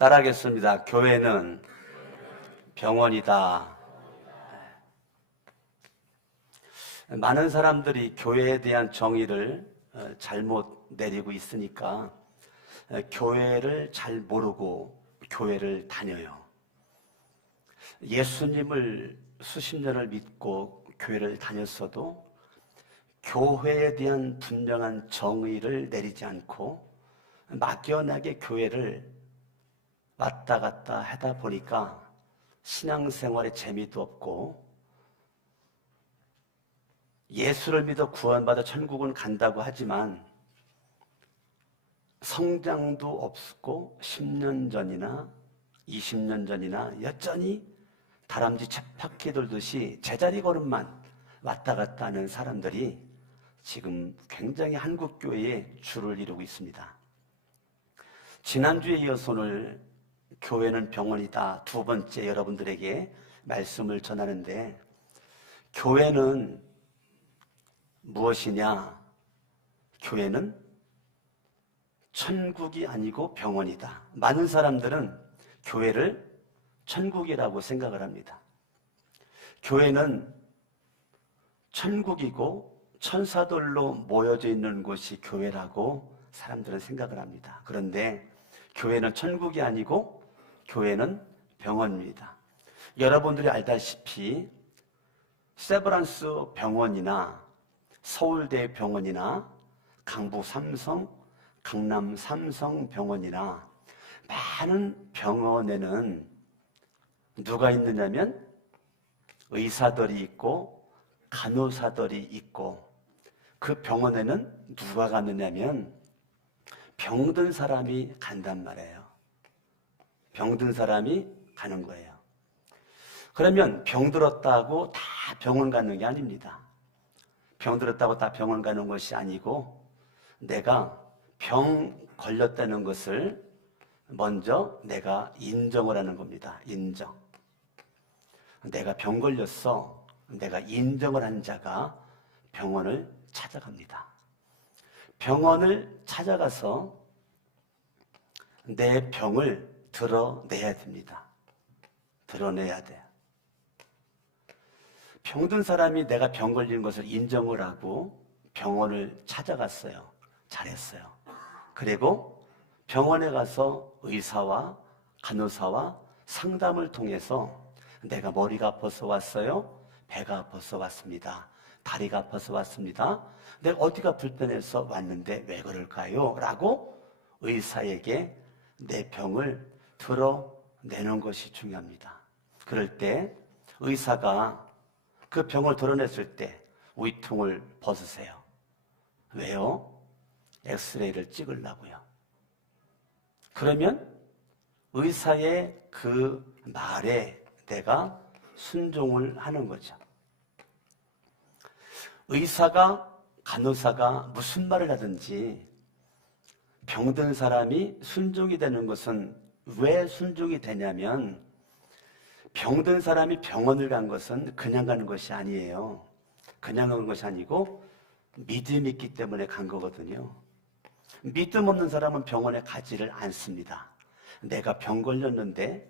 따라하겠습니다. 교회는 병원이다. 많은 사람들이 교회에 대한 정의를 잘못 내리고 있으니까 교회를 잘 모르고 교회를 다녀요. 예수님을 수십 년을 믿고 교회를 다녔어도 교회에 대한 분명한 정의를 내리지 않고 막연하게 교회를 왔다 갔다 하다 보니까 신앙생활에 재미도 없고 예수를 믿어 구원받아 천국은 간다고 하지만 성장도 없고 10년 전이나 20년 전이나 여전히 다람쥐 쳇바퀴 돌듯이 제자리 걸음만 왔다 갔다 하는 사람들이 지금 굉장히 한국교회에 줄을 이루고 있습니다. 지난주에 이어서 오늘 교회는 병원이다 두 번째 여러분들에게 말씀을 전하는데, 교회는 무엇이냐? 교회는 천국이 아니고 병원이다. 많은 사람들은 교회를 천국이라고 생각을 합니다. 교회는 천국이고 천사들로 모여져 있는 곳이 교회라고 사람들은 생각을 합니다. 그런데 교회는 천국이 아니고 교회는 병원입니다. 여러분들이 알다시피 세브란스 병원이나 서울대 병원이나 강북 삼성, 강남 삼성 병원이나 많은 병원에는 누가 있느냐면 의사들이 있고 간호사들이 있고, 그 병원에는 누가 가느냐면 병든 사람이 간단 말이에요. 병든 사람이 가는 거예요. 그러면 병들었다고 다 병원 가는 게 아닙니다. 병들었다고 다 병원 가는 것이 아니고, 내가 병 걸렸다는 것을 먼저 내가 인정을 하는 겁니다. 인정. 내가 병 걸렸어. 내가 인정을 한 자가 병원을 찾아갑니다. 병원을 찾아가서 내 병을 드러내야 됩니다. 드러내야 돼요. 병든 사람이 내가 병 걸린 것을 인정을 하고 병원을 찾아갔어요. 잘했어요. 그리고 병원에 가서 의사와 간호사와 상담을 통해서 내가 머리가 아파서 왔어요. 배가 아파서 왔습니다. 다리가 아파서 왔습니다. 내가 어디가 불편해서 왔는데 왜 그럴까요? 라고 의사에게 내 병을 드러내는 것이 중요합니다. 그럴 때 의사가 그 병을 드러냈을 때 위통을 벗으세요. 왜요? 엑스레이를 찍으려고요. 그러면 의사의 그 말에 내가 순종을 하는 거죠. 의사가, 간호사가 무슨 말을 하든지 병든 사람이 순종이 되는 것은 왜 순종이 되냐면, 병든 사람이 병원을 간 것은 그냥 가는 것이 아니에요. 그냥 가는 것이 아니고 믿음이 있기 때문에 간 거거든요. 믿음 없는 사람은 병원에 가지를 않습니다. 내가 병 걸렸는데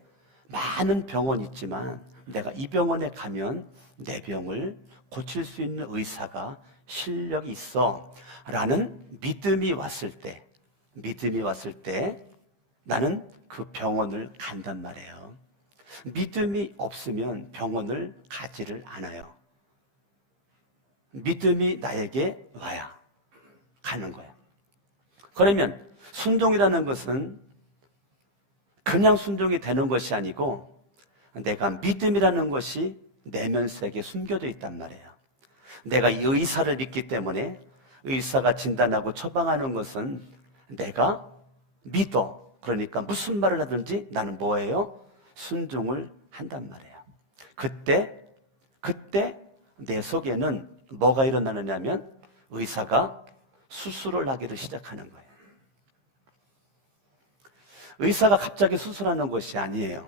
많은 병원이 있지만 내가 이 병원에 가면 내 병을 고칠 수 있는 의사가 실력이 있어 라는 믿음이 왔을 때 나는 그 병원을 간단 말이에요. 믿음이 없으면 병원을 가지를 않아요. 믿음이 나에게 와야 가는 거예요. 그러면 순종이라는 것은 그냥 순종이 되는 것이 아니고 내가 믿음이라는 것이 내면 속에 숨겨져 있단 말이에요. 내가 이 의사를 믿기 때문에 의사가 진단하고 처방하는 것은 내가 믿어. 그러니까 무슨 말을 하든지 나는 뭐예요? 순종을 한단 말이에요. 그때 내 속에는 뭐가 일어나느냐면 의사가 수술을 하기를 시작하는 거예요. 의사가 갑자기 수술하는 것이 아니에요.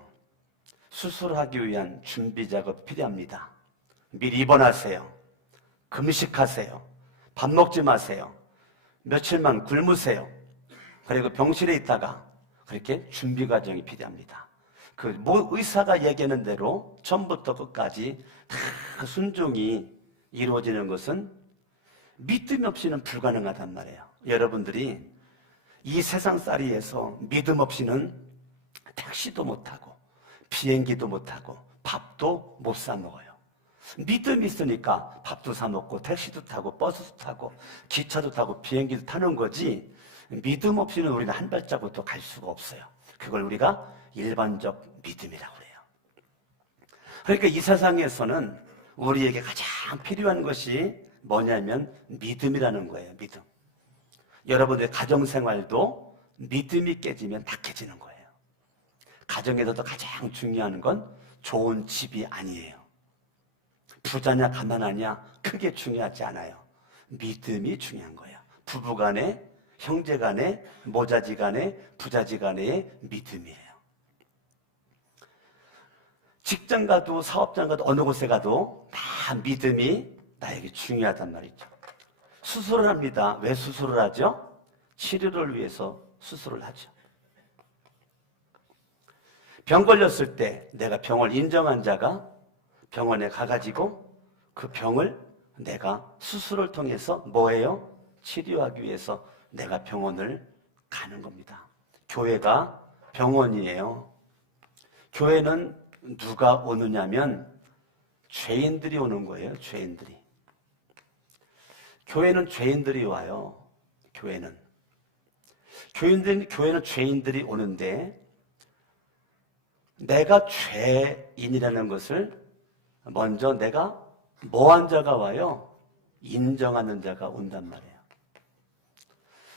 수술하기 위한 준비 작업이 필요합니다. 미리 입원하세요. 금식하세요. 밥 먹지 마세요. 며칠만 굶으세요. 그리고 병실에 있다가 그렇게 준비 과정이 필요합니다. 그 의사가 얘기하는 대로 처음부터 끝까지 다 순종이 이루어지는 것은 믿음 없이는 불가능하단 말이에요. 여러분들이 이 세상살이에서 믿음 없이는 택시도 못 타고 비행기도 못 타고 밥도 못 사 먹어요. 믿음이 있으니까 밥도 사 먹고 택시도 타고 버스도 타고 기차도 타고 비행기도 타는 거지, 믿음 없이는 우리는 한 발자국도 갈 수가 없어요. 그걸 우리가 일반적 믿음이라고 해요. 그러니까 이 세상에서는 우리에게 가장 필요한 것이 뭐냐면 믿음이라는 거예요. 믿음. 여러분들의 가정생활도 믿음이 깨지면 다 깨지는 거예요. 가정에서도 가장 중요한 건 좋은 집이 아니에요. 부자냐 가난하냐 크게 중요하지 않아요. 믿음이 중요한 거예요. 부부간에, 형제간에, 모자지간에, 부자지간의 믿음이에요. 직장 가도 사업장 가도 어느 곳에 가도 다 믿음이 나에게 중요하단 말이죠. 수술을 합니다. 왜 수술을 하죠? 치료를 위해서 수술을 하죠. 병 걸렸을 때 내가 병을 인정한 자가 병원에 가가지고 그 병을 내가 수술을 통해서 뭐예요? 치료하기 위해서 내가 병원을 가는 겁니다. 교회가 병원이에요. 교회는 누가 오느냐면 죄인들이 오는 거예요. 죄인들이. 교회는 죄인들이 와요. 교회는 죄인들이 오는데, 내가 죄인이라는 것을 먼저 내가 뭐한 자가 와요? 인정하는 자가 온단 말이에요.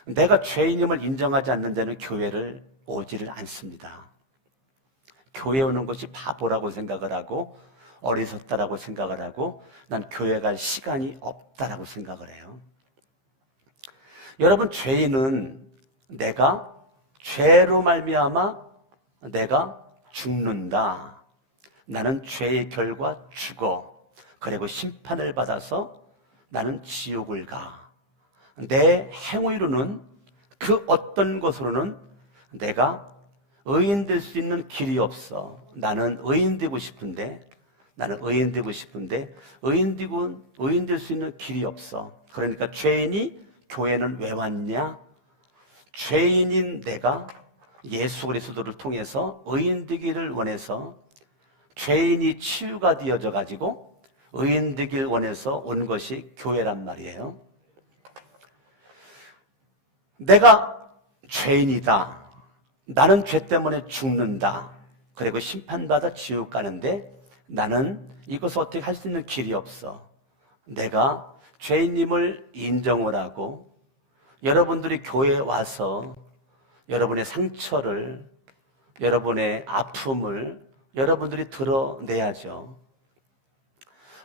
내가 죄인임을 인정하지 않는 자는 교회를 오지를 않습니다. 교회 오는 것이 바보라고 생각을 하고 어리석다라고 생각을 하고 난 교회 갈 시간이 없다라고 생각을 해요. 여러분, 죄인은 내가 죄로 말미암아 내가 죽는다. 나는 죄의 결과 죽어. 그리고 심판을 받아서 나는 지옥을 가. 내 행위로는 그 어떤 것으로는 내가 의인 될 수 있는 길이 없어. 나는 의인 되고 싶은데 의인 될 수 있는 길이 없어. 그러니까 죄인이 교회는 왜 왔냐? 죄인인 내가 예수 그리스도를 통해서 의인 되기를 원해서, 죄인이 치유가 되어져 가지고 의인 되기를 원해서 온 것이 교회란 말이에요. 내가 죄인이다. 나는 죄 때문에 죽는다. 그리고 심판받아 지옥 가는데 나는 이것을 어떻게 할 수 있는 길이 없어. 내가 죄인임을 인정을 하고 여러분들이 교회에 와서 여러분의 상처를, 여러분의 아픔을 여러분들이 드러내야죠.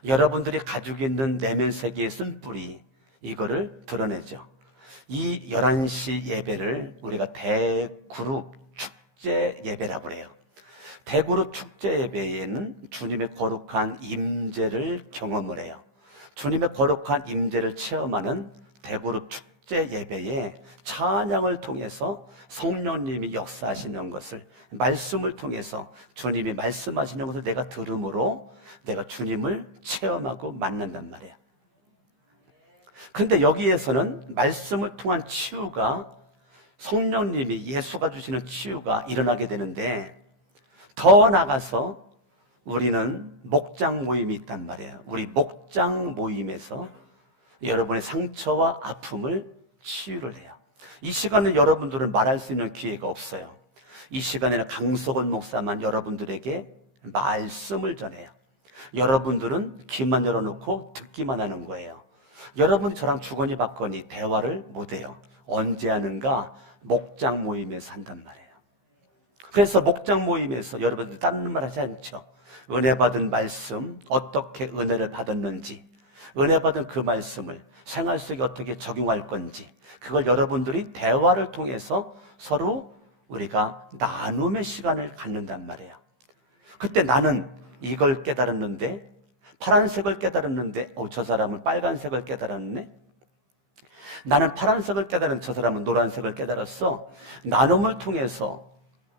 여러분들이 가지고 있는 내면 세계의 쓴뿌리, 이거를 드러내죠. 이 11시 예배를 우리가 대그룹 축제 예배라고 해요. 대그룹 축제 예배에는 주님의 거룩한 임재를 경험을 해요. 주님의 거룩한 임재를 체험하는 대그룹 축제 예배에 찬양을 통해서 성령님이 역사하시는 것을, 말씀을 통해서 주님이 말씀하시는 것을 내가 들음으로 내가 주님을 체험하고 만난단 말이에요. 그런데 여기에서는 말씀을 통한 치유가, 성령님이 예수가 주시는 치유가 일어나게 되는데, 더 나가서 우리는 목장 모임이 있단 말이에요. 우리 목장 모임에서 여러분의 상처와 아픔을 치유를 해요. 이 시간에 여러분들은 말할 수 있는 기회가 없어요. 이 시간에는 강석원 목사만 여러분들에게 말씀을 전해요. 여러분들은 귀만 열어놓고 듣기만 하는 거예요. 여러분이 저랑 주거니 받거니 대화를 못해요. 언제 하는가? 목장 모임에서 한단 말이에요. 그래서 목장 모임에서 여러분들 다른 말 하지 않죠. 은혜 받은 말씀, 어떻게 은혜를 받았는지, 은혜 받은 그 말씀을 생활 속에 어떻게 적용할 건지, 그걸 여러분들이 대화를 통해서 서로 우리가 나눔의 시간을 갖는단 말이에요. 그때 나는 이걸 깨달았는데, 파란색을 깨달았는데 저 사람은 빨간색을 깨달았네. 나는 파란색을 깨달은 저 사람은 노란색을 깨달았어. 나눔을 통해서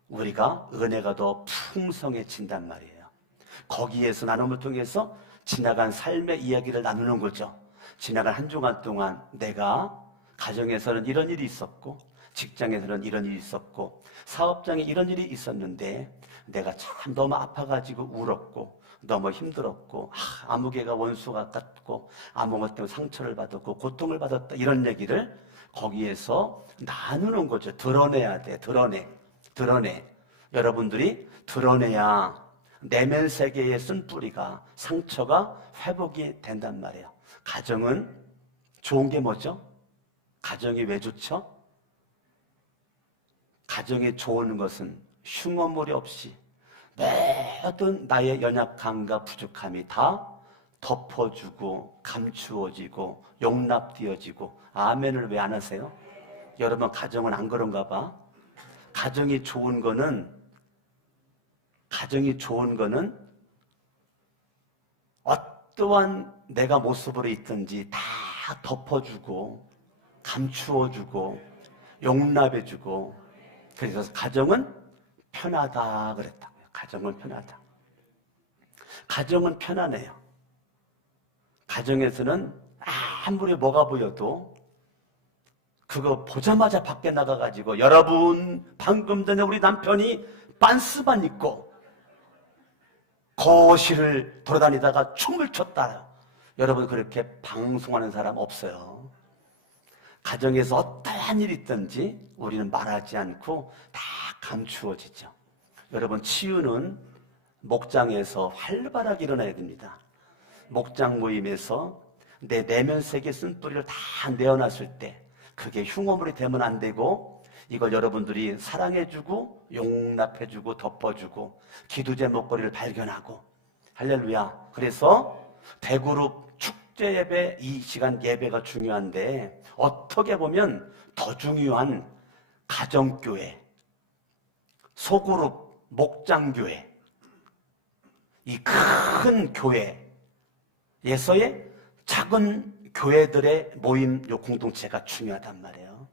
우리가 은혜가 더 풍성해진단 말이에요. 거기에서 나눔을 통해서 지나간 삶의 이야기를 나누는 거죠. 지나간 한 주간 동안 내가 가정에서는 이런 일이 있었고, 직장에서는 이런 일이 있었고, 사업장에 이런 일이 있었는데 내가 참 너무 아파가지고 울었고 너무 힘들었고, 아무개가 원수 같고 아무것 때문에 상처를 받았고 고통을 받았다, 이런 얘기를 거기에서 나누는 거죠. 드러내야 돼. 드러내. 여러분들이 드러내야 내면 세계에 쓴 뿌리가, 상처가 회복이 된단 말이에요. 가정은 좋은 게 뭐죠? 가정이 왜 좋죠? 가정이 좋은 것은 흉어물이 없이 모든 나의 연약함과 부족함이 다 덮어주고 감추어지고 용납되어지고. 아멘을 왜 안 하세요? 여러분, 가정은 안 그런가 봐. 가정이 좋은 거는 어떠한 내가 모습으로 있든지 다 덮어주고 감추어주고 용납해주고. 그래서 가정은 편하다 그랬다고요. 가정은 편하다. 가정은 편안해요. 가정에서는 아무리 뭐가 보여도 그거 보자마자 밖에 나가가지고, 여러분 방금 전에 우리 남편이 반스만 입고 거실을 돌아다니다가 춤을 췄다. 여러분, 그렇게 방송하는 사람 없어요. 가정에서 어떠한 일이 있든지 우리는 말하지 않고 다 감추어지죠. 여러분, 치유는 목장에서 활발하게 일어나야 됩니다. 목장 모임에서 내 내면 세계 쓴 뿌리를 다 내어놨을 때 그게 흉어물이 되면 안 되고, 이걸 여러분들이 사랑해주고 용납해주고 덮어주고 기도 제목거리를 발견하고. 할렐루야. 그래서 대그룹 축제 예배, 이 시간 예배가 중요한데, 어떻게 보면 더 중요한 가정교회, 소그룹 목장교회, 이 큰 교회에서의 작은 교회들의 모임, 요 공동체가 중요하단 말이에요.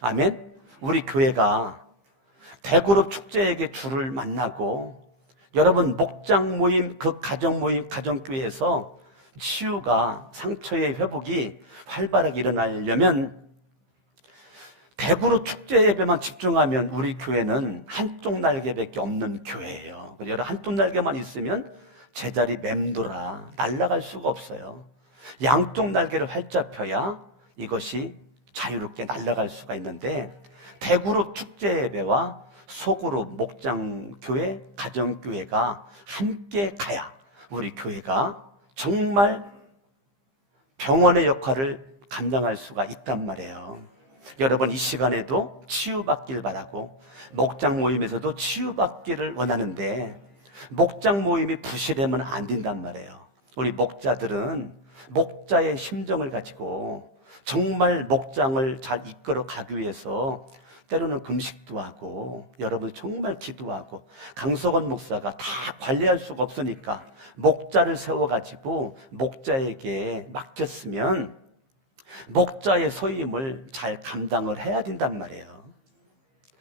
아멘. 우리 교회가 대그룹 축제에게 주를 만나고, 여러분 목장 모임, 그 가정 모임, 가정교회에서 치유가, 상처의 회복이 활발하게 일어나려면 대그룹 축제 예배만 집중하면 우리 교회는 한쪽 날개밖에 없는 교회예요. 여러분, 한쪽 날개만 있으면 제자리 맴돌아 날아갈 수가 없어요. 양쪽 날개를 활짝 펴야 이것이 자유롭게 날아갈 수가 있는데, 대그룹 축제 예배와 소그룹 목장교회, 가정교회가 함께 가야 우리 교회가 정말 병원의 역할을 감당할 수가 있단 말이에요. 여러분, 이 시간에도 치유받길 바라고 목장 모임에서도 치유받기를 원하는데, 목장 모임이 부실하면 안 된단 말이에요. 우리 목자들은 목자의 심정을 가지고 정말 목장을 잘 이끌어 가기 위해서 때로는 금식도 하고, 여러분 정말 기도하고, 강석원 목사가 다 관리할 수가 없으니까 목자를 세워가지고 목자에게 맡겼으면 목자의 소임을 잘 감당을 해야 된단 말이에요.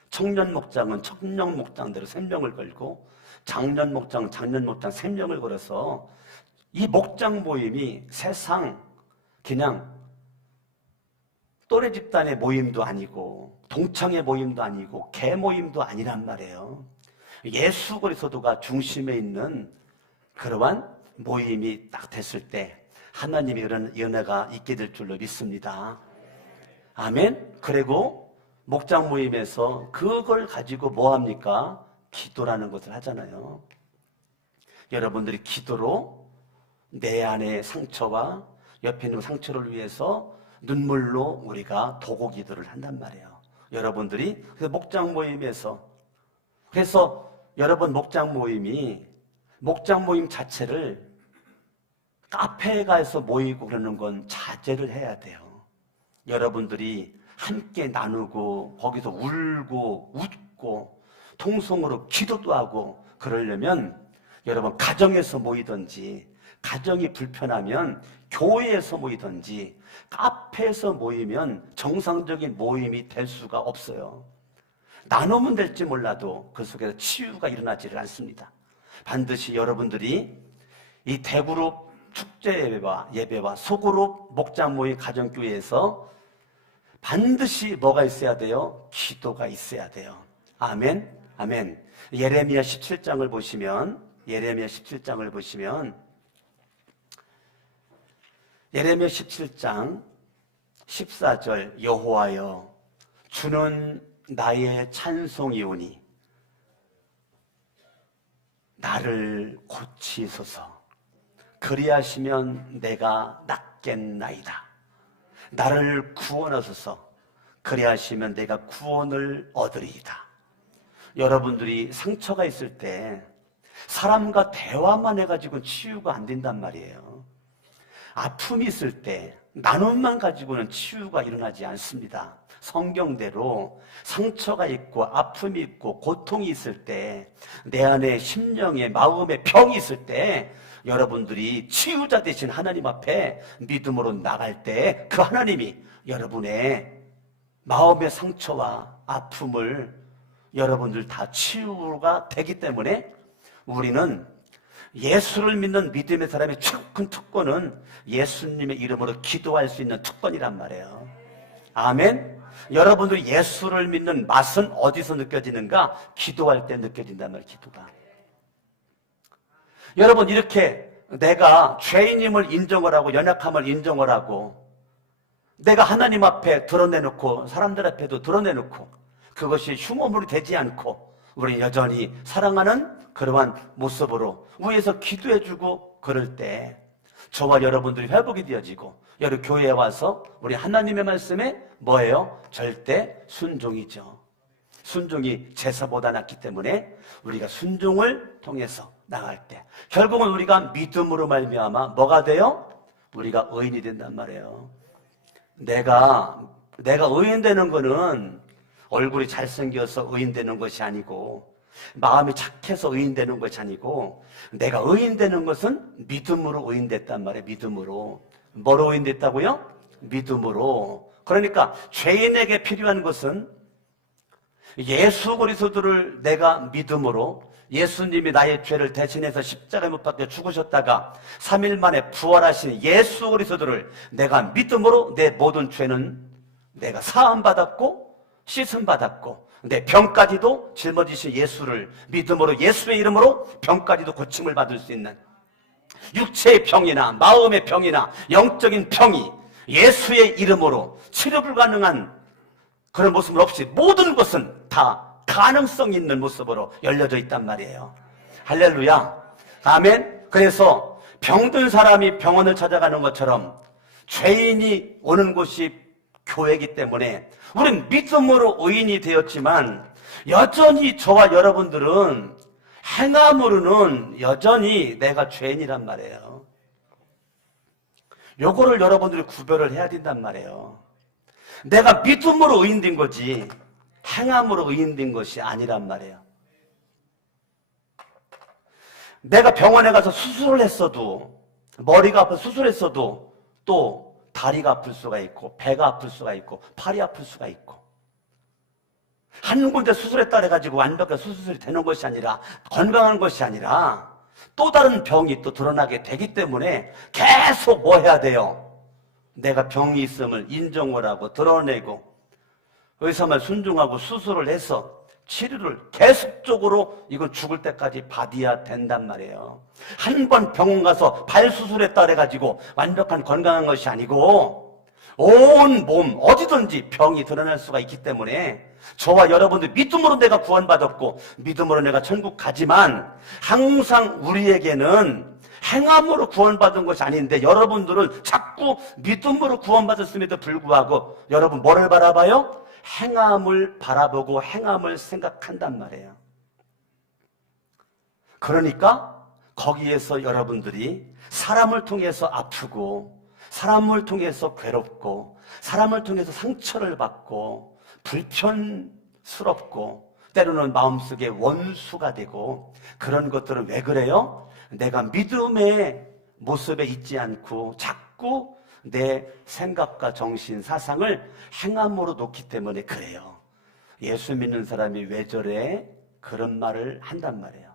청년 목장은 청년 목장대로 생명을 걸고, 장년 목장은 장년 목장 생명을 걸어서, 이 목장 모임이 세상 그냥 또래 집단의 모임도 아니고 동창의 모임도 아니고 개 모임도 아니란 말이에요. 예수 그리스도가 중심에 있는 그러한 모임이 딱 됐을 때 하나님의 이런 은혜가 있게 될 줄로 믿습니다. 아멘. 그리고 목장 모임에서 그걸 가지고 뭐 합니까? 기도라는 것을 하잖아요. 여러분들이 기도로 내 안의 상처와 옆에 있는 상처를 위해서 눈물로 우리가 도고 기도를 한단 말이에요. 여러분들이 그래서 목장 모임에서, 그래서 여러분 목장 모임 자체를 카페에 가서 모이고 그러는 건 자제를 해야 돼요. 여러분들이 함께 나누고 거기서 울고 웃고 통성으로 기도도 하고 그러려면 여러분 가정에서 모이든지 가정이 불편하면 교회에서 모이든지 카페에서 모이면 정상적인 모임이 될 수가 없어요. 나누면 될지 몰라도 그 속에서 치유가 일어나지를 않습니다. 반드시 여러분들이 이 대그룹 축제 예배와 소그룹 목장 모임 가정교회에서 반드시 뭐가 있어야 돼요? 기도가 있어야 돼요. 아멘, 아멘. 예레미야 17장을 보시면 예레미야 17장 14절 여호와여 주는 나의 찬송이오니 나를 고치소서. 그리하시면 내가 낫겠나이다. 나를 구원하소서. 그리하시면 내가 구원을 얻으리이다. 여러분들이 상처가 있을 때 사람과 대화만 해가지고는 치유가 안 된단 말이에요. 아픔이 있을 때 나눔만 가지고는 치유가 일어나지 않습니다. 성경대로 상처가 있고 아픔이 있고 고통이 있을 때, 내 안에 심령에 마음에 병이 있을 때 여러분들이 치유자 되신 하나님 앞에 믿음으로 나갈 때 그 하나님이 여러분의 마음의 상처와 아픔을 여러분들 다 치유가 되기 때문에 우리는 예수를 믿는 믿음의 사람의 최고 큰 특권은 예수님의 이름으로 기도할 수 있는 특권이란 말이에요. 아멘. 여러분들이 예수를 믿는 맛은 어디서 느껴지는가? 기도할 때 느껴진단 말이에요. 기도가. 여러분, 이렇게 내가 죄인임을 인정을 하고 연약함을 인정을 하고 내가 하나님 앞에 드러내놓고 사람들 앞에도 드러내놓고 그것이 흉어물이 되지 않고 우리 여전히 사랑하는 그러한 모습으로 위에서 기도해주고 그럴 때 저와 여러분들이 회복이 되어지고 여러 교회에 와서 우리 하나님의 말씀에 뭐예요? 절대 순종이죠. 순종이 제사보다 낫기 때문에 우리가 순종을 통해서 나갈 때 결국은 우리가 믿음으로 말미암아 뭐가 돼요? 우리가 의인이 된단 말이에요. 내가 의인 되는 거는 얼굴이 잘생겨서 의인 되는 것이 아니고 마음이 착해서 의인 되는 것이 아니고 내가 의인 되는 것은 믿음으로 의인 됐단 말이에요. 믿음으로. 뭐로 의인 됐다고요? 믿음으로. 그러니까 죄인에게 필요한 것은 예수 그리스도를 내가 믿음으로 예수님이 나의 죄를 대신해서 십자가에 못 박혀 죽으셨다가 3일 만에 부활하신 예수 그리스도를 내가 믿음으로 내 모든 죄는 내가 사함받았고 씻음받았고 내 병까지도 짊어지신 예수를 믿음으로 예수의 이름으로 병까지도 고침을 받을 수 있는 육체의 병이나 마음의 병이나 영적인 병이 예수의 이름으로 치료 불가능한 그런 모습은 없이 모든 것은 다 가능성 있는 모습으로 열려져 있단 말이에요. 할렐루야. 아멘. 그래서 병든 사람이 병원을 찾아가는 것처럼 죄인이 오는 곳이 교회이기 때문에 우리는 믿음으로 의인이 되었지만 여전히 저와 여러분들은 행함으로는 여전히 내가 죄인이란 말이에요. 요거를 여러분들이 구별을 해야 된단 말이에요. 내가 믿음으로 의인된 거지 행함으로 의인된 것이 아니란 말이에요. 내가 병원에 가서 수술을 했어도 머리가 아파 수술했어도 또 다리가 아플 수가 있고 배가 아플 수가 있고 팔이 아플 수가 있고 한 군데 수술했다 해가지고 완벽하게 수술이 되는 것이 아니라 건강한 것이 아니라 또 다른 병이 또 드러나게 되기 때문에 계속 뭐 해야 돼요? 내가 병이 있음을 인정을 하고 드러내고 의사말 순종하고 수술을 해서 치료를 계속적으로 이건 죽을 때까지 받아야 된단 말이에요. 한 번 병원 가서 발 수술했다 해가지고 완벽한 건강한 것이 아니고 온 몸 어디든지 병이 드러날 수가 있기 때문에 저와 여러분들 믿음으로 내가 구원받았고 믿음으로 내가 천국 가지만 항상 우리에게는 행함으로 구원받은 것이 아닌데 여러분들은 자꾸 믿음으로 구원받았음에도 불구하고 여러분 뭐를 바라봐요? 행함을 바라보고 행함을 생각한단 말이에요. 그러니까 거기에서 여러분들이 사람을 통해서 아프고 사람을 통해서 괴롭고 사람을 통해서 상처를 받고 불편스럽고 때로는 마음속에 원수가 되고 그런 것들은 왜 그래요? 내가 믿음의 모습에 있지 않고 자꾸 내 생각과 정신, 사상을 행함으로 놓기 때문에 그래요. 예수 믿는 사람이 왜 저래? 그런 말을 한단 말이에요.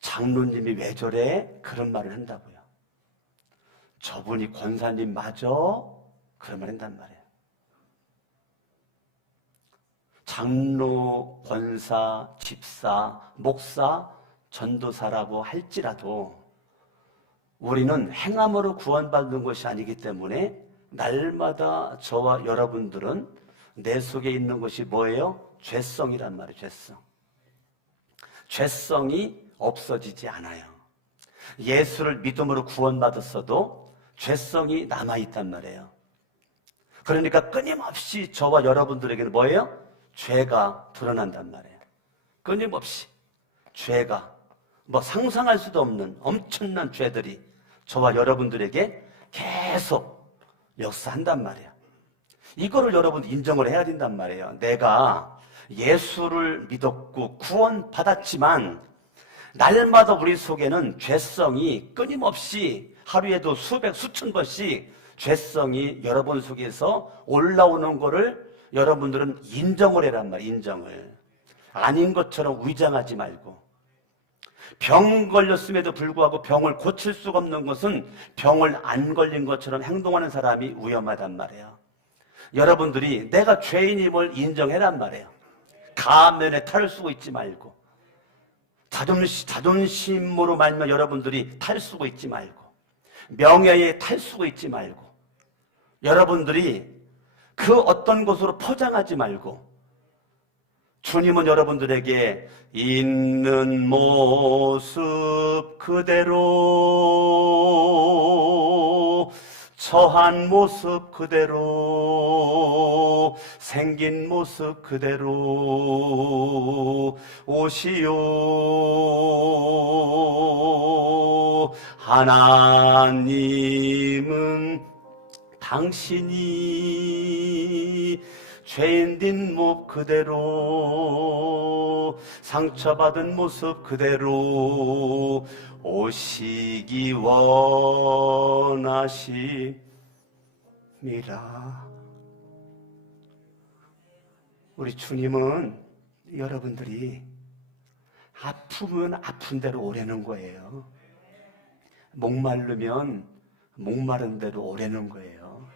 장로님이 왜 저래? 그런 말을 한다고요. 저분이 권사님 맞아? 그런 말 한단 말이에요. 장로, 권사, 집사, 목사, 전도사라고 할지라도 우리는 행함으로 구원받는 것이 아니기 때문에 날마다 저와 여러분들은 내 속에 있는 것이 뭐예요? 죄성이란 말이에요. 죄성. 죄성이 없어지지 않아요. 예수를 믿음으로 구원받았어도 죄성이 남아있단 말이에요. 그러니까 끊임없이 저와 여러분들에게는 뭐예요? 죄가 드러난단 말이에요. 끊임없이 죄가 상상할 수도 없는 엄청난 죄들이 저와 여러분들에게 계속 역사한단 말이에요. 이거를 여러분 인정을 해야 된단 말이에요. 내가 예수를 믿었고 구원받았지만 날마다 우리 속에는 죄성이 끊임없이 하루에도 수백, 수천 번씩 죄성이 여러분 속에서 올라오는 거를 여러분들은 인정을 해란 말이에요. 인정을. 아닌 것처럼 위장하지 말고. 병 걸렸음에도 불구하고 병을 고칠 수가 없는 것은 병을 안 걸린 것처럼 행동하는 사람이 위험하단 말이에요. 여러분들이 내가 죄인임을 인정해란 말이에요. 가면에 탈을 쓰고 있지 말고, 자존심으로 말면 여러분들이 탈 쓰고 있지 말고, 명예에 탈 쓰고 있지 말고, 여러분들이 그 어떤 것으로 포장하지 말고, 주님은 여러분들에게 있는 모습 그대로, 처한 모습 그대로, 생긴 모습 그대로 오시오. 하나님은 당신이 죄인된 모습 그대로, 상처받은 모습 그대로 오시기 원하십니다. 우리 주님은 여러분들이 아프면 아픈 대로 오라는 거예요. 목마르면 목마른 대로 오라는 거예요.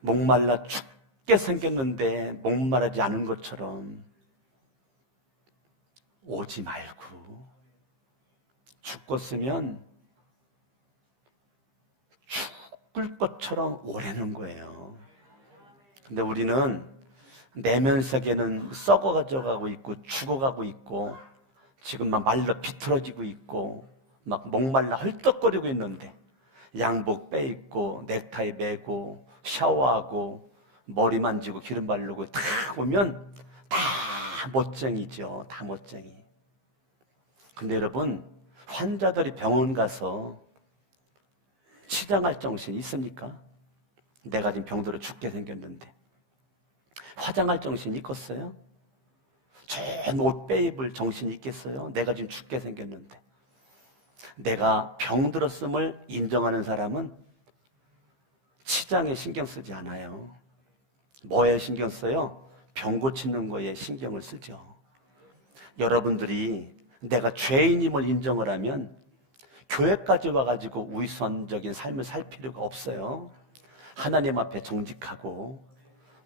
목말라 죽게 생겼는데 목마르지 않은 것처럼 오지 말고, 죽었으면 죽을 것처럼 오라는 거예요. 근데 우리는 내면 세계는 썩어가고 있고 죽어가고 있고 지금 막 말라 비틀어지고 있고 막 목말라 헐떡거리고 있는데 양복 빼입고 넥타이 매고 샤워하고 머리 만지고 기름 바르고 다 보면 다 멋쟁이죠. 다 멋쟁이. 근데 여러분, 환자들이 병원 가서 치장할 정신 있습니까? 내가 지금 병들어 죽게 생겼는데 화장할 정신 있겠어요? 전 옷 빼입을 정신이 있겠어요? 내가 지금 죽게 생겼는데. 내가 병들었음을 인정하는 사람은 치장에 신경 쓰지 않아요. 뭐에 신경 써요? 병 고치는 거에 신경을 쓰죠. 여러분들이 내가 죄인임을 인정을 하면 교회까지 와가지고 위선적인 삶을 살 필요가 없어요. 하나님 앞에 정직하고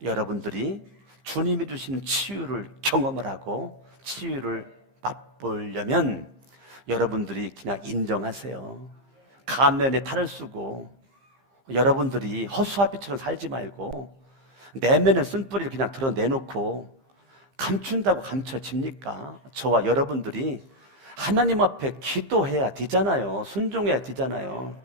여러분들이 주님이 주시는 치유를 경험을 하고 치유를 맛보려면 여러분들이 그냥 인정하세요. 가면에 탈을 쓰고 여러분들이 허수아비처럼 살지 말고 내면의 쓴뿌리를 그냥 드러내놓고 감춘다고 감춰집니까? 저와 여러분들이 하나님 앞에 기도해야 되잖아요. 순종해야 되잖아요.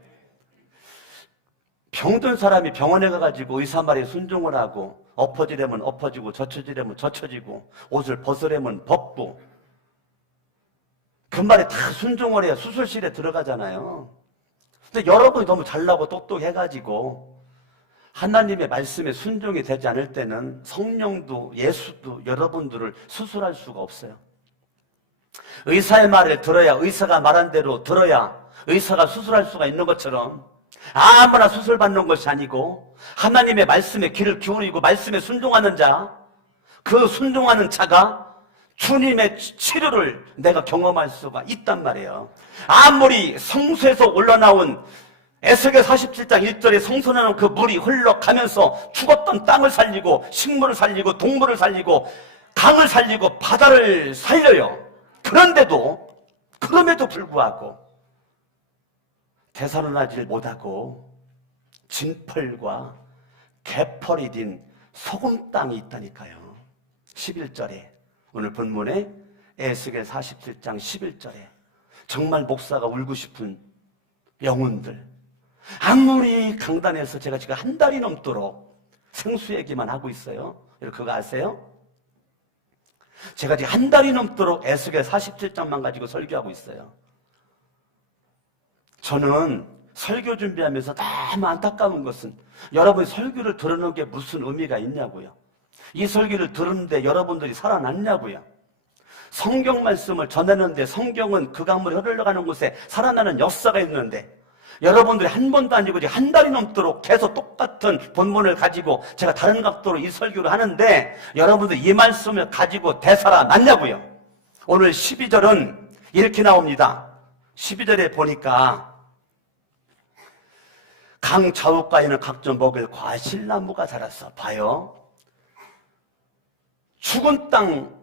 병든 사람이 병원에 가가지고 의사 말에 순종을 하고 엎어지려면 엎어지고 젖혀지려면 젖혀지고 옷을 벗으려면 벗고 그 말에 다 순종을 해야 수술실에 들어가잖아요. 근데 여러분이 너무 잘나고 똑똑해가지고 하나님의 말씀에 순종이 되지 않을 때는 성령도 예수도 여러분들을 수술할 수가 없어요. 의사의 말을 들어야, 의사가 말한 대로 들어야 의사가 수술할 수가 있는 것처럼 아무나 수술받는 것이 아니고 하나님의 말씀에 귀를 기울이고 말씀에 순종하는 자, 그 순종하는 자가 주님의 치료를 내가 경험할 수가 있단 말이에요. 아무리 성수에서 올라나온 에스겔 47장 1절에 성소나는 그 물이 흘러가면서 죽었던 땅을 살리고 식물을 살리고 동물을 살리고 강을 살리고 바다를 살려요. 그럼에도 불구하고 되살아나질 못하고 진펄과 개펄이 딘 소금 땅이 있다니까요. 11절에 오늘 본문에 에스겔 47장 11절에 정말 목사가 울고 싶은 영혼들, 아무리 강단에서 제가 지금 한 달이 넘도록 생수 얘기만 하고 있어요. 여러분 그거 아세요? 제가 지금 한 달이 넘도록 에스겔 47장만 가지고 설교하고 있어요. 저는 설교 준비하면서 너무 안타까운 것은 여러분이 설교를 들어놓은 게 무슨 의미가 있냐고요. 이 설교를 들었는데 여러분들이 살아났냐고요. 성경 말씀을 전하는데 성경은 그 강물이 흘러가는 곳에 살아나는 역사가 있는데 여러분들이 한 번도 아니고 한 달이 넘도록 계속 똑같은 본문을 가지고 제가 다른 각도로 이 설교를 하는데 여러분들 이 말씀을 가지고 되살아났냐고요. 오늘 12절은 이렇게 나옵니다. 12절에 보니까 강 좌우가에는 각종 먹을 과실나무가 자랐어. 봐요. 죽은 땅,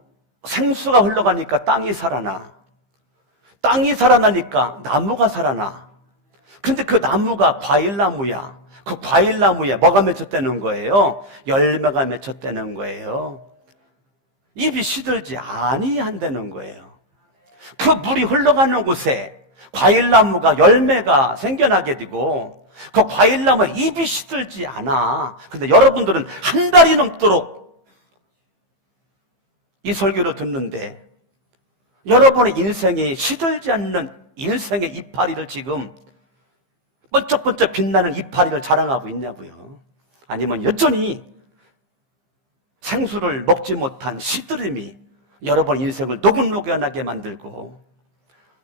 생수가 흘러가니까 땅이 살아나. 땅이 살아나니까 나무가 살아나. 근데 그 나무가 과일나무야. 그 과일나무에 뭐가 맺혔다는 거예요? 열매가 맺혔다는 거예요. 입이 시들지 아니한다는 거예요. 그 물이 흘러가는 곳에 과일나무가 열매가 생겨나게 되고 그 과일나무에 입이 시들지 않아. 근데 여러분들은 한 달이 넘도록 이 설교를 듣는데 여러분의 인생이 시들지 않는 인생의 이파리를 지금 번쩍번쩍 빛나는 이파리를 자랑하고 있냐고요. 아니면 여전히 생수를 먹지 못한 시들음이 여러분 인생을 노곤노곤하게 만들고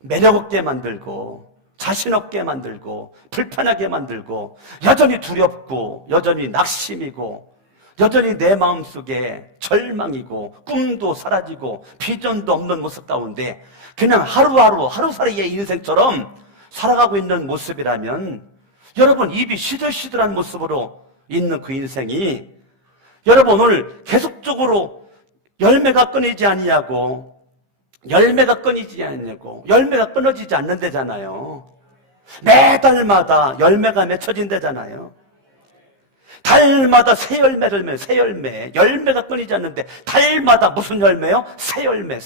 매력없게 만들고 자신없게 만들고 불편하게 만들고 여전히 두렵고 여전히 낙심이고 여전히 내 마음속에 절망이고 꿈도 사라지고 비전도 없는 모습 가운데 그냥 하루사이의 인생처럼 살아가고 있는 모습이라면 여러분 입이 시들시들한 모습으로 있는 그 인생이 여러분 오늘 계속적으로 열매가 끊이지 않냐고 열매가 끊어지지 않는다잖아요. 매달마다 열매가 맺혀진다잖아요. 달마다 새 열매 열매가 끊이지 않는데 달마다 무슨 열매요? 새 열매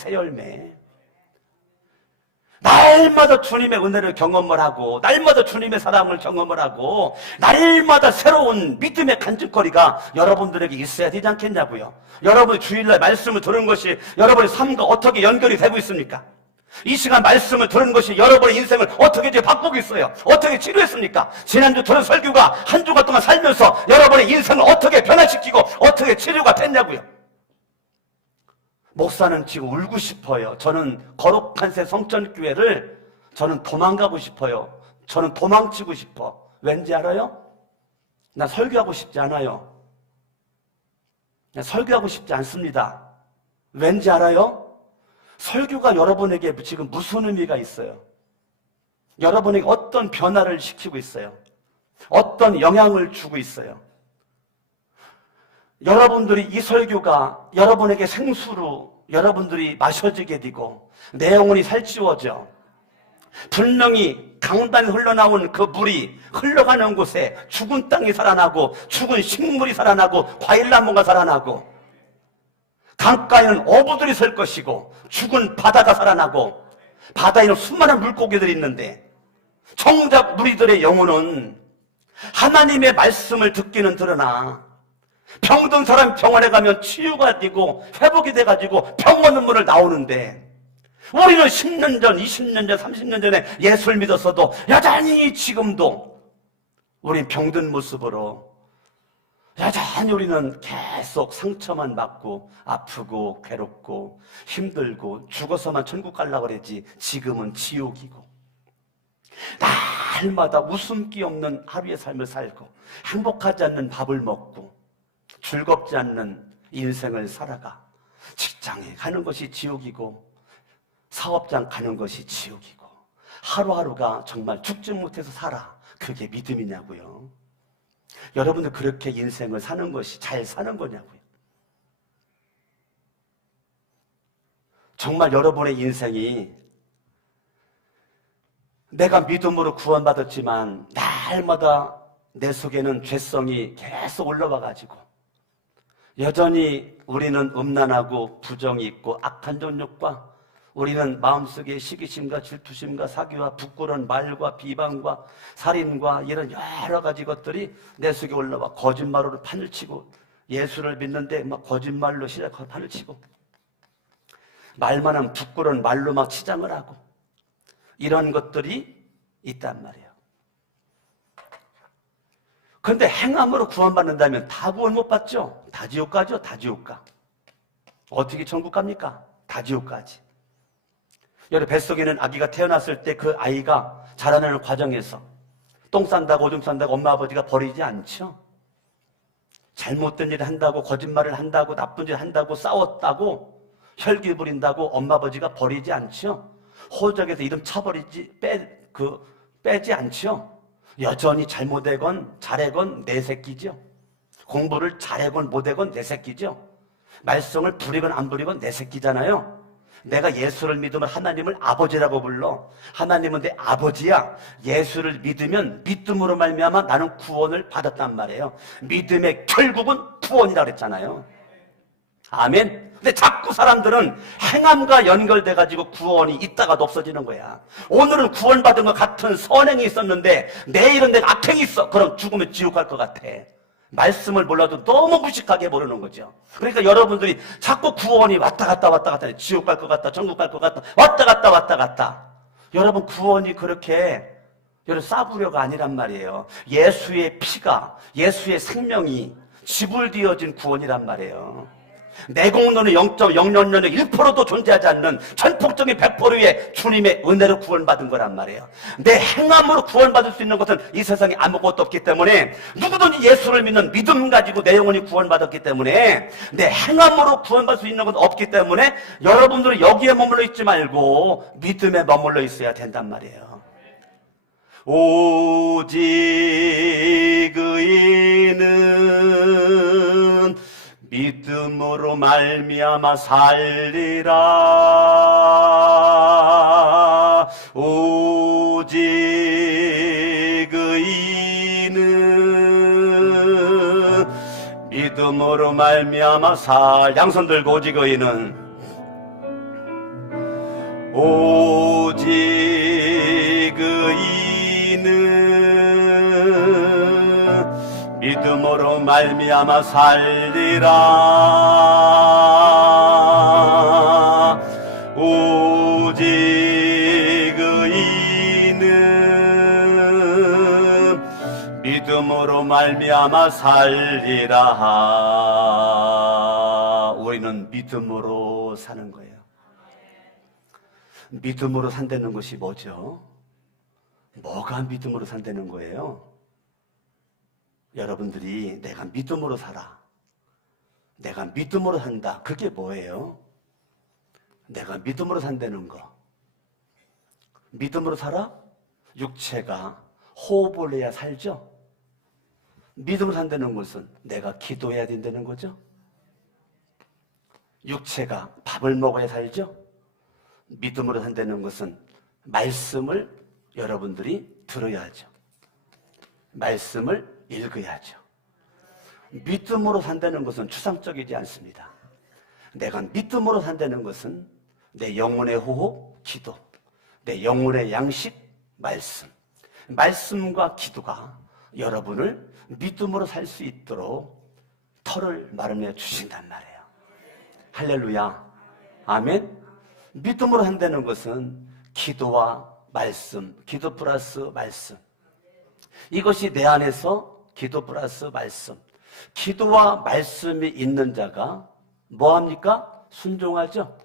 날마다 주님의 은혜를 경험을 하고 날마다 주님의 사랑을 경험을 하고 날마다 새로운 믿음의 간증거리가 여러분들에게 있어야 되지 않겠냐고요. 여러분이 주일날 말씀을 들은 것이 여러분의 삶과 어떻게 연결이 되고 있습니까? 이 시간 말씀을 들은 것이 여러분의 인생을 어떻게 바꾸고 있어요? 어떻게 치료했습니까? 지난주 들은 설교가 한 주간 동안 살면서 여러분의 인생을 어떻게 변화시키고 어떻게 치료가 됐냐고요. 목사는 지금 울고 싶어요. 저는 거룩한 새 성전교회를 저는 도망가고 싶어요. 저는 도망치고 싶어. 왠지 알아요? 나 설교하고 싶지 않아요. 나 설교하고 싶지 않습니다. 왠지 알아요? 설교가 여러분에게 지금 무슨 의미가 있어요? 여러분에게 어떤 변화를 시키고 있어요? 어떤 영향을 주고 있어요? 여러분들이 이 설교가 여러분에게 생수로 여러분들이 마셔지게 되고 내 영혼이 살찌워져 분명히 강단에 흘러나온 그 물이 흘러가는 곳에 죽은 땅이 살아나고 죽은 식물이 살아나고 과일나무가 살아나고 강가에는 어부들이 설 것이고 죽은 바다가 살아나고 바다에는 수많은 물고기들이 있는데 정작 우리들의 영혼은 하나님의 말씀을 듣기는 들으나 병든 사람 병원에 가면 치유가 되고 회복이 돼가지고 병원 눈물을 나오는데 우리는 10년 전, 20년 전, 30년 전에 예수를 믿었어도 여전히 지금도 우리 병든 모습으로 여전히 우리는 계속 상처만 받고 아프고 괴롭고 힘들고 죽어서만 천국 가려고 그랬지 지금은 지옥이고 날마다 웃음기 없는 하루의 삶을 살고 행복하지 않는 밥을 먹고 즐겁지 않는 인생을 살아가. 직장에 가는 것이 지옥이고 사업장 가는 것이 지옥이고 하루하루가 정말 죽지 못해서 살아. 그게 믿음이냐고요. 여러분들 그렇게 인생을 사는 것이 잘 사는 거냐고요. 정말 여러분의 인생이 내가 믿음으로 구원받았지만 날마다 내 속에는 죄성이 계속 올라와가지고 여전히 우리는 음란하고 부정이 있고 악한 정욕과 우리는 마음속에 시기심과 질투심과 사기와 부끄러운 말과 비방과 살인과 이런 여러 가지 것들이 내 속에 올라와 거짓말로 판을 치고 예수를 믿는데 막 거짓말로 시작하고 판을 치고 말만 하면 부끄러운 말로 막 치장을 하고 이런 것들이 있단 말이에요. 그런데 행함으로 구원받는다면 다 구원 못 받죠? 다 지옥 가죠? 다 지옥 가. 어떻게 천국 갑니까? 다 지옥 가지. 여러분 뱃속에는 아기가 태어났을 때 그 아이가 자라나는 과정에서 똥 싼다고 오줌 싼다고 엄마 아버지가 버리지 않죠? 잘못된 일을 한다고 거짓말을 한다고 나쁜 일을 한다고 싸웠다고 혈기 부린다고 엄마 아버지가 버리지 않죠? 호적에서 이름 쳐버리지 빼지 않죠? 여전히 잘못되건 잘하건 내 새끼죠. 공부를 잘하건 못하건 내 새끼죠. 말썽을 부리건 안 부리건 내 새끼잖아요. 내가 예수를 믿으면 하나님을 아버지라고 불러. 하나님은 내 아버지야. 예수를 믿으면 믿음으로 말미암아 나는 구원을 받았단 말이에요. 믿음의 결국은 구원이라고 그랬잖아요. 아멘. 근데 자꾸 사람들은 행함과 연결돼가지고 구원이 있다가도 없어지는 거야. 오늘은 구원받은 것 같은 선행이 있었는데 내일은 내가 악행이 있어. 그럼 죽으면 지옥 갈 것 같아. 말씀을 몰라도 너무 무식하게 모르는 거죠. 그러니까 여러분들이 자꾸 구원이 왔다 갔다 지옥 갈 것 같다 천국 갈 것 같다 왔다 갔다 여러분 구원이 그렇게 여러분 싸구려가 아니란 말이에요. 예수의 피가 예수의 생명이 지불되어진 구원이란 말이에요. 내 공로는 0.0000의 1%도 존재하지 않는 전폭적인 100%의 주님의 은혜로 구원받은 거란 말이에요. 내 행함으로 구원받을 수 있는 것은 이 세상에 아무것도 없기 때문에 누구든지 예수를 믿는 믿음 가지고 내 영혼이 구원받았기 때문에 내 행함으로 구원받을 수 있는 것은 없기 때문에 여러분들은 여기에 머물러 있지 말고 믿음에 머물러 있어야 된단 말이에요. 오직 의인은 믿음으로 말미암아 살리라. 오직 의인은 믿음으로 말미암아 양손 들고 오직 의인은 오직 의인은 믿음으로 말미암아 살리라. 오직 의인은 믿음으로 말미암아 살리라. 우리는 믿음으로 사는 거예요. 믿음으로 산다는 것이 뭐죠? 뭐가 믿음으로 산다는 거예요? 여러분들이 내가 믿음으로 살아. 내가 믿음으로 산다. 그게 뭐예요? 내가 믿음으로 산다는 거. 믿음으로 살아? 육체가 호흡을 해야 살죠? 믿음으로 산다는 것은 내가 기도해야 된다는 거죠? 육체가 밥을 먹어야 살죠? 믿음으로 산다는 것은 말씀을 여러분들이 들어야죠. 말씀을 읽어야죠. 믿음으로 산다는 것은 추상적이지 않습니다. 내가 믿음으로 산다는 것은 내 영혼의 호흡, 기도, 내 영혼의 양식, 말씀. 말씀과 기도가 여러분을 믿음으로 살 수 있도록 터를 마련해 주신단 말이에요. 할렐루야. 아멘. 믿음으로 한다는 것은 기도와 말씀, 기도 플러스 말씀. 이것이 내 안에서 기도 플러스 말씀. 기도와 말씀이 있는 자가 뭐합니까? 순종하죠?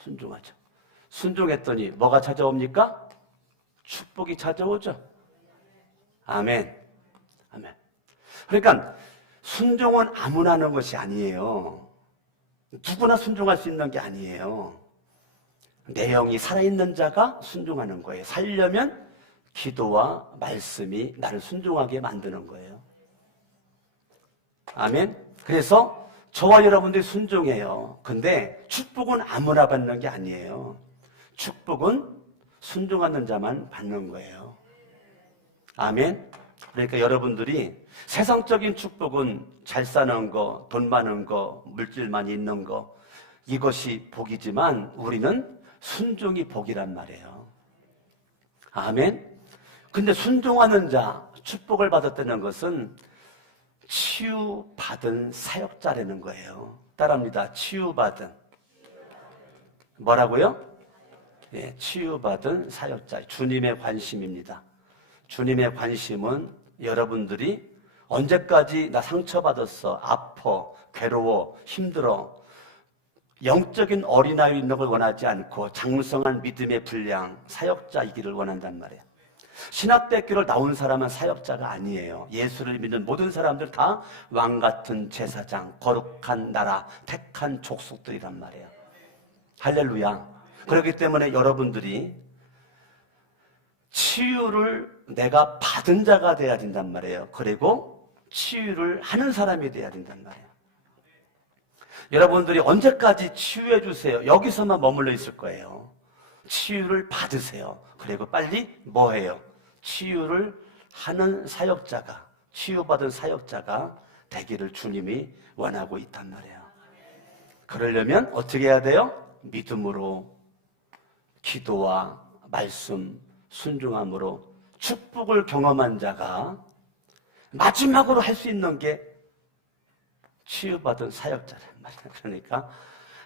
순종하죠. 순종했더니 뭐가 찾아옵니까? 축복이 찾아오죠. 아멘. 아멘. 그러니까 순종은 아무나 하는 것이 아니에요. 누구나 순종할 수 있는 게 아니에요. 내 영이 살아있는 자가 순종하는 거예요. 살려면 기도와 말씀이 나를 순종하게 만드는 거예요. 아멘. 그래서 저와 여러분들이 순종해요. 근데 축복은 아무나 받는 게 아니에요. 축복은 순종하는 자만 받는 거예요. 아멘. 그러니까 여러분들이 세상적인 축복은 잘 사는 거, 돈 많은 거, 물질 많이 있는 거, 이것이 복이지만 우리는 순종이 복이란 말이에요. 아멘. 근데 순종하는 자, 축복을 받았다는 것은 치유받은 사역자라는 거예요. 따라합니다. 치유받은. 뭐라고요? 예, 치유받은 사역자. 주님의 관심입니다. 주님의 관심은 여러분들이 언제까지 나 상처받았어, 아파, 괴로워, 힘들어, 영적인 어린아이 있는 걸 원하지 않고 장성한 믿음의 분량, 사역자이기를 원한단 말이에요. 신학대학교를 나온 사람은 사역자가 아니에요. 예수를 믿는 모든 사람들 다 왕같은 제사장, 거룩한 나라, 택한 족속들이란 말이에요. 할렐루야. 그렇기 때문에 여러분들이 치유를 내가 받은 자가 돼야 된단 말이에요. 그리고 치유를 하는 사람이 돼야 된단 말이에요. 여러분들이 언제까지 치유해 주세요? 여기서만 머물러 있을 거예요. 치유를 받으세요. 그리고 빨리 뭐 해요? 치유를 하는 사역자가, 치유받은 사역자가 되기를 주님이 원하고 있단 말이에요. 그러려면 어떻게 해야 돼요? 믿음으로, 기도와 말씀, 순종함으로 축복을 경험한 자가 마지막으로 할 수 있는 게 치유받은 사역자란 말이에요. 그러니까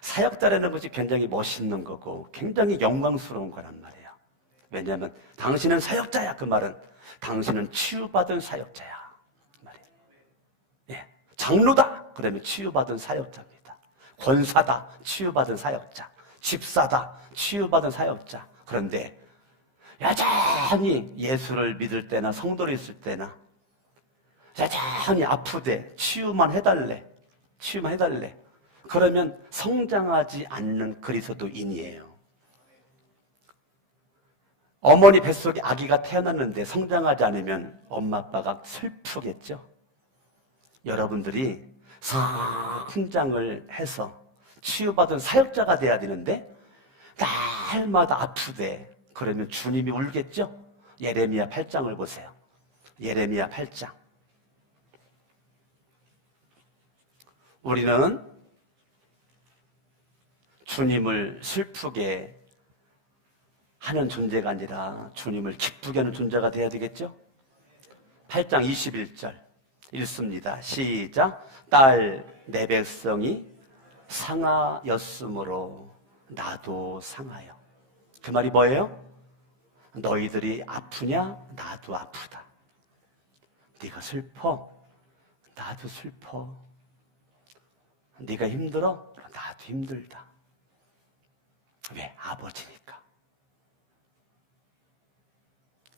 사역자라는 것이 굉장히 멋있는 거고 굉장히 영광스러운 거란 말이에요. 왜냐하면 당신은 사역자야. 그 말은 당신은 치유받은 사역자야 말이에요. 예, 장로다 그러면 치유받은 사역자입니다. 권사다 치유받은 사역자, 집사다 치유받은 사역자. 그런데 여전히 예수를 믿을 때나 성도를 있을 때나 여전히 아프대, 치유만 해달래, 치유만 해달래. 그러면 성장하지 않는 그리스도인이에요. 어머니 뱃속에 아기가 태어났는데 성장하지 않으면 엄마 아빠가 슬프겠죠. 여러분들이 성장을 해서 치유받은 사역자가 돼야 되는데 날마다 아프대. 그러면 주님이 울겠죠. 예레미야 8장을 보세요. 예레미야 8장. 우리는 주님을 슬프게 하는 존재가 아니라 주님을 기쁘게 하는 존재가 돼야 되겠죠? 8장 21절 읽습니다. 시작. 딸 내 백성이 상하였으므로 나도 상하여. 그 말이 뭐예요? 너희들이 아프냐? 나도 아프다. 네가 슬퍼? 나도 슬퍼. 네가 힘들어? 나도 힘들다. 왜? 아버지니까.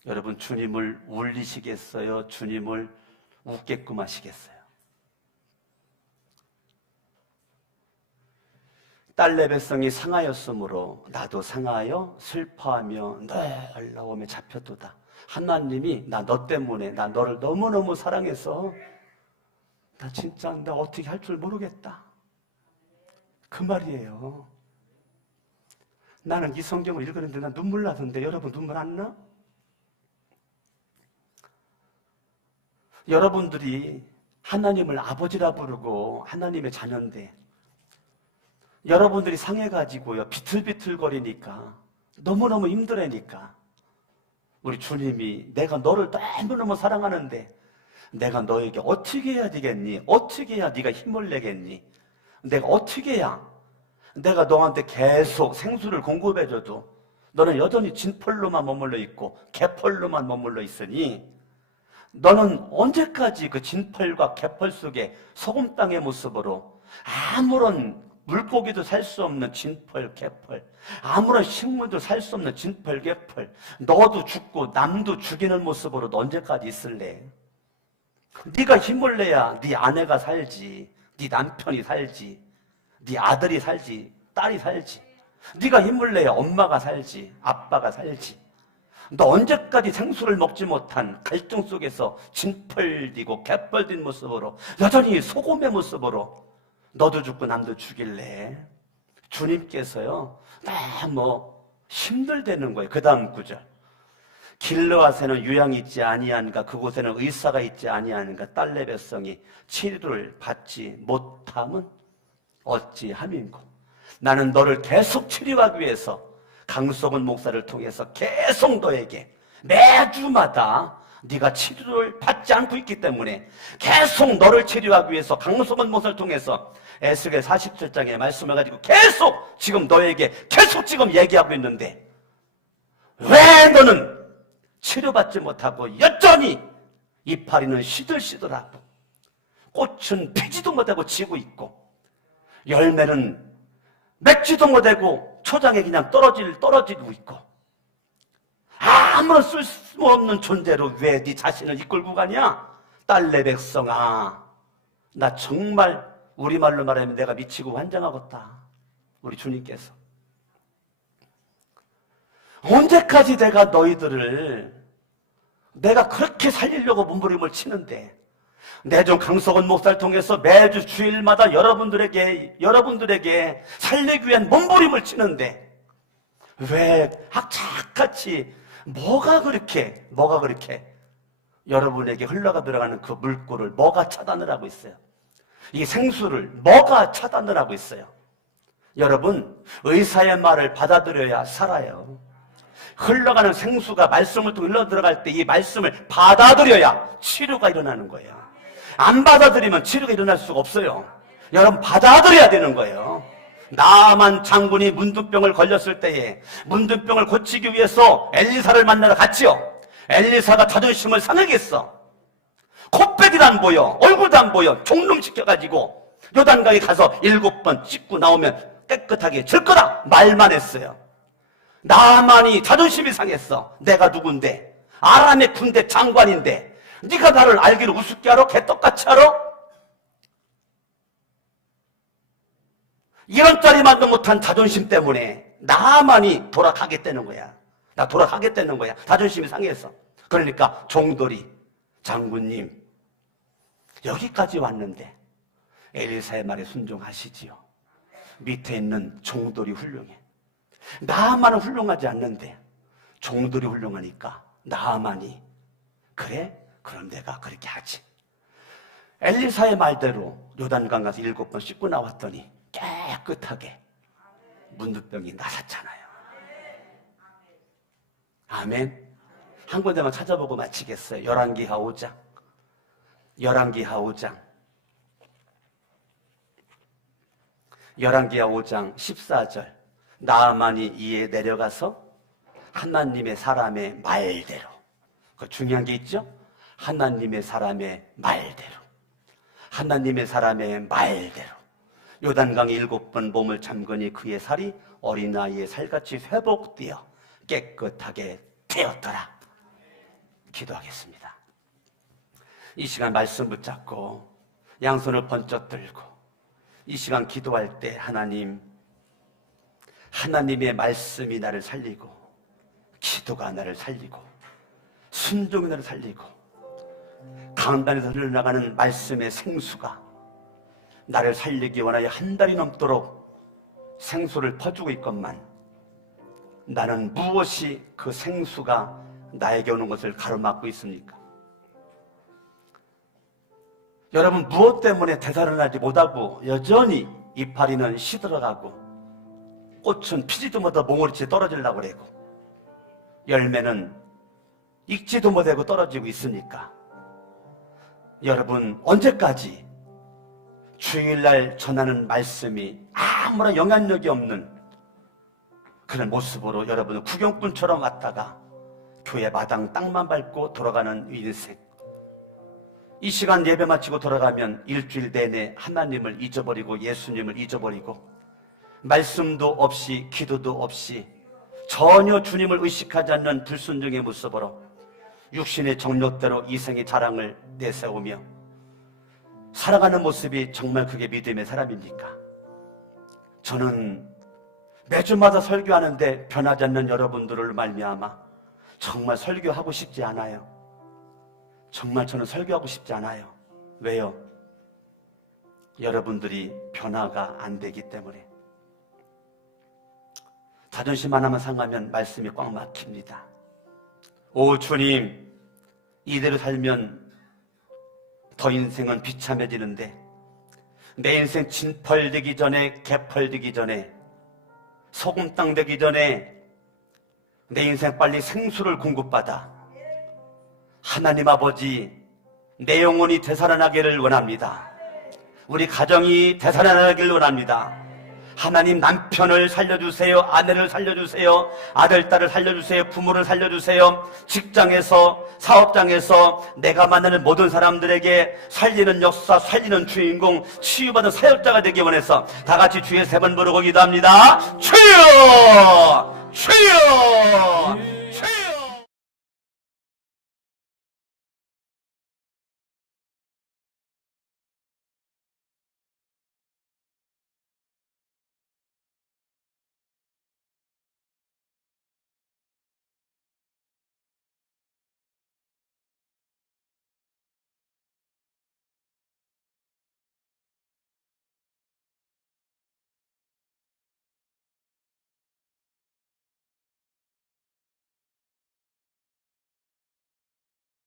여러분 주님을 울리시겠어요? 주님을 웃게끔 하시겠어요? 딸 내 백성이 상하였으므로 나도 상하여 슬퍼하며 놀라움에 잡혔도다. 하나님이 나 너 때문에 나 너를 너무너무 사랑해서 나 진짜 나 어떻게 할 줄 모르겠다. 그 말이에요. 나는 이 성경을 읽었는데 나 눈물 나던데 여러분 눈물 안 나? 여러분들이 하나님을 아버지라 부르고 하나님의 자녀인데 여러분들이 상해가지고요 비틀비틀거리니까 너무너무 힘들으니까 우리 주님이 내가 너를 너무너무 사랑하는데 내가 너에게 어떻게 해야 되겠니? 어떻게 해야 네가 힘을 내겠니? 내가 어떻게 해야 내가 너한테 계속 생수를 공급해줘도 너는 여전히 진펄로만 머물러 있고 개펄로만 머물러 있으니 너는 언제까지 그 진펄과 개펄 속에 소금 땅의 모습으로 아무런 물고기도 살 수 없는 진펄, 개펄, 아무런 식물도 살 수 없는 진펄, 개펄, 너도 죽고 남도 죽이는 모습으로 너 언제까지 있을래? 네가 힘을 내야 네 아내가 살지, 네 남편이 살지, 네 아들이 살지, 딸이 살지. 네가 힘을 내야 엄마가 살지, 아빠가 살지. 너 언제까지 생수를 먹지 못한 갈증 속에서 진펄디고 개펄진 모습으로 여전히 소금의 모습으로 너도 죽고 남도 죽일래? 주님께서요 너무 힘들다는 거예요. 그 다음 구절, 길르앗에는 유양이 있지 아니한가, 그곳에는 의사가 있지 아니한가, 딸내 백성이 치료를 받지 못함은 어찌함인고. 나는 너를 계속 치료하기 위해서 강석원 목사를 통해서 계속 너에게 매주마다 네가 치료를 받지 않고 있기 때문에 계속 너를 치료하기 위해서 강석원 목사를 통해서 에스겔 47장의 말씀을 가지고 계속 지금 너에게 계속 지금 얘기하고 있는데 왜 너는 치료받지 못하고 여전히 이파리는 시들시들하고 꽃은 피지도 못하고 지고 있고 열매는 맺지도 못하고 초장에 그냥 떨어지고 있고 아무런 쓸모없는 존재로 왜 네 자신을 이끌고 가냐? 딸내 백성아, 나 정말 우리말로 말하면 내가 미치고 환장하겠다. 우리 주님께서 언제까지 내가 너희들을 내가 그렇게 살리려고 몸부림을 치는데 내종 강석원 목사를 통해서 매주 주일마다 여러분들에게 살리기 위한 몸부림을 치는데 왜 악착같이 뭐가 그렇게 여러분에게 흘러가 들어가는 그 물꼬를 뭐가 차단을 하고 있어요? 이 생수를 뭐가 차단을 하고 있어요? 여러분, 의사의 말을 받아들여야 살아요. 흘러가는 생수가 말씀을 통해 흘러 들어갈 때 이 말씀을 받아들여야 치료가 일어나는 거예요. 안 받아들이면 치료가 일어날 수가 없어요. 여러분, 받아들여야 되는 거예요. 나만 장군이 문둥병을 걸렸을 때에 문둥병을 고치기 위해서 엘리사를 만나러 갔지요. 엘리사가 자존심을 상하겠어. 코빼기도 안 보여, 얼굴도 안 보여. 종놈시켜가지고 요단강에 가서 7번 씻고 나오면 깨끗하게 질 거다 말만 했어요. 나만이 자존심이 상했어. 내가 누군데, 아람의 군대 장관인데 네가 나를 알기를 우습게 하러? 개떡같이 하러? 이런 짜리만도 못한 자존심 때문에 나만이 돌아가겠다는 거야. 나 돌아가겠다는 거야. 자존심이 상해서. 그러니까 종돌이, 장군님 여기까지 왔는데 엘리사의 말에 순종하시지요. 밑에 있는 종돌이 훌륭해. 나만은 훌륭하지 않는데 종돌이 훌륭하니까 나만이 그래? 그럼 내가 그렇게 하지. 엘리사의 말대로 요단강 가서 7번 씻고 나왔더니 깨끗하게 문둥병이 나섰잖아요. 아멘. 한 군데만 찾아보고 마치겠어요. 열왕기하 5장. 열왕기하 5장 14절. 나아만이 이에 내려가서 하나님의 사람의 말대로, 그 중요한 게 있죠? 하나님의 사람의 말대로, 하나님의 사람의 말대로 요단강에 7번 몸을 잠그니 그의 살이 어린아이의 살같이 회복되어 깨끗하게 되었더라. 기도하겠습니다. 이 시간 말씀 붙잡고 양손을 번쩍 들고 이 시간 기도할 때 하나님의 말씀이 나를 살리고 기도가 나를 살리고 순종이 나를 살리고 강단에서 흘러나가는 말씀의 생수가 나를 살리기 원하여 한 달이 넘도록 생수를 퍼주고 있건만 나는 무엇이 그 생수가 나에게 오는 것을 가로막고 있습니까? 여러분, 무엇 때문에 되살을 하지 못하고 여전히 이파리는 시들어가고 꽃은 피지도 못하고 몽우리째 떨어지려고 그러고 열매는 익지도 못하고 떨어지고 있으니까 여러분, 언제까지 주일날 전하는 말씀이 아무런 영향력이 없는 그런 모습으로 여러분은 구경꾼처럼 왔다가 교회 마당 땅만 밟고 돌아가는 인생, 이 시간 예배 마치고 돌아가면 일주일 내내 하나님을 잊어버리고 예수님을 잊어버리고 말씀도 없이 기도도 없이 전혀 주님을 의식하지 않는 불순종의 모습으로 육신의 정욕대로 이생의 자랑을 내세우며 살아가는 모습이 정말 그게 믿음의 사람입니까? 저는 매주마다 설교하는데 변하지 않는 여러분들을 말미암아 정말 설교하고 싶지 않아요. 정말 저는 설교하고 싶지 않아요. 왜요? 여러분들이 변화가 안 되기 때문에. 자존심 하나만 상하면 말씀이 꽉 막힙니다. 오 주님, 이대로 살면 더 인생은 비참해지는데 내 인생 진펄 되기 전에 개펄 되기 전에 소금땅 되기 전에 내 인생 빨리 생수를 공급받아 하나님 아버지 내 영혼이 되살아나기를 원합니다. 우리 가정이 되살아나기를 원합니다. 하나님 남편을 살려주세요. 아내를 살려주세요. 아들, 딸을 살려주세요. 부모를 살려주세요. 직장에서, 사업장에서 내가 만나는 모든 사람들에게 살리는 역사, 살리는 주인공, 치유받은 사역자가 되기 원해서 다 같이 주의 세 번 부르고 기도합니다. 주여! 주여!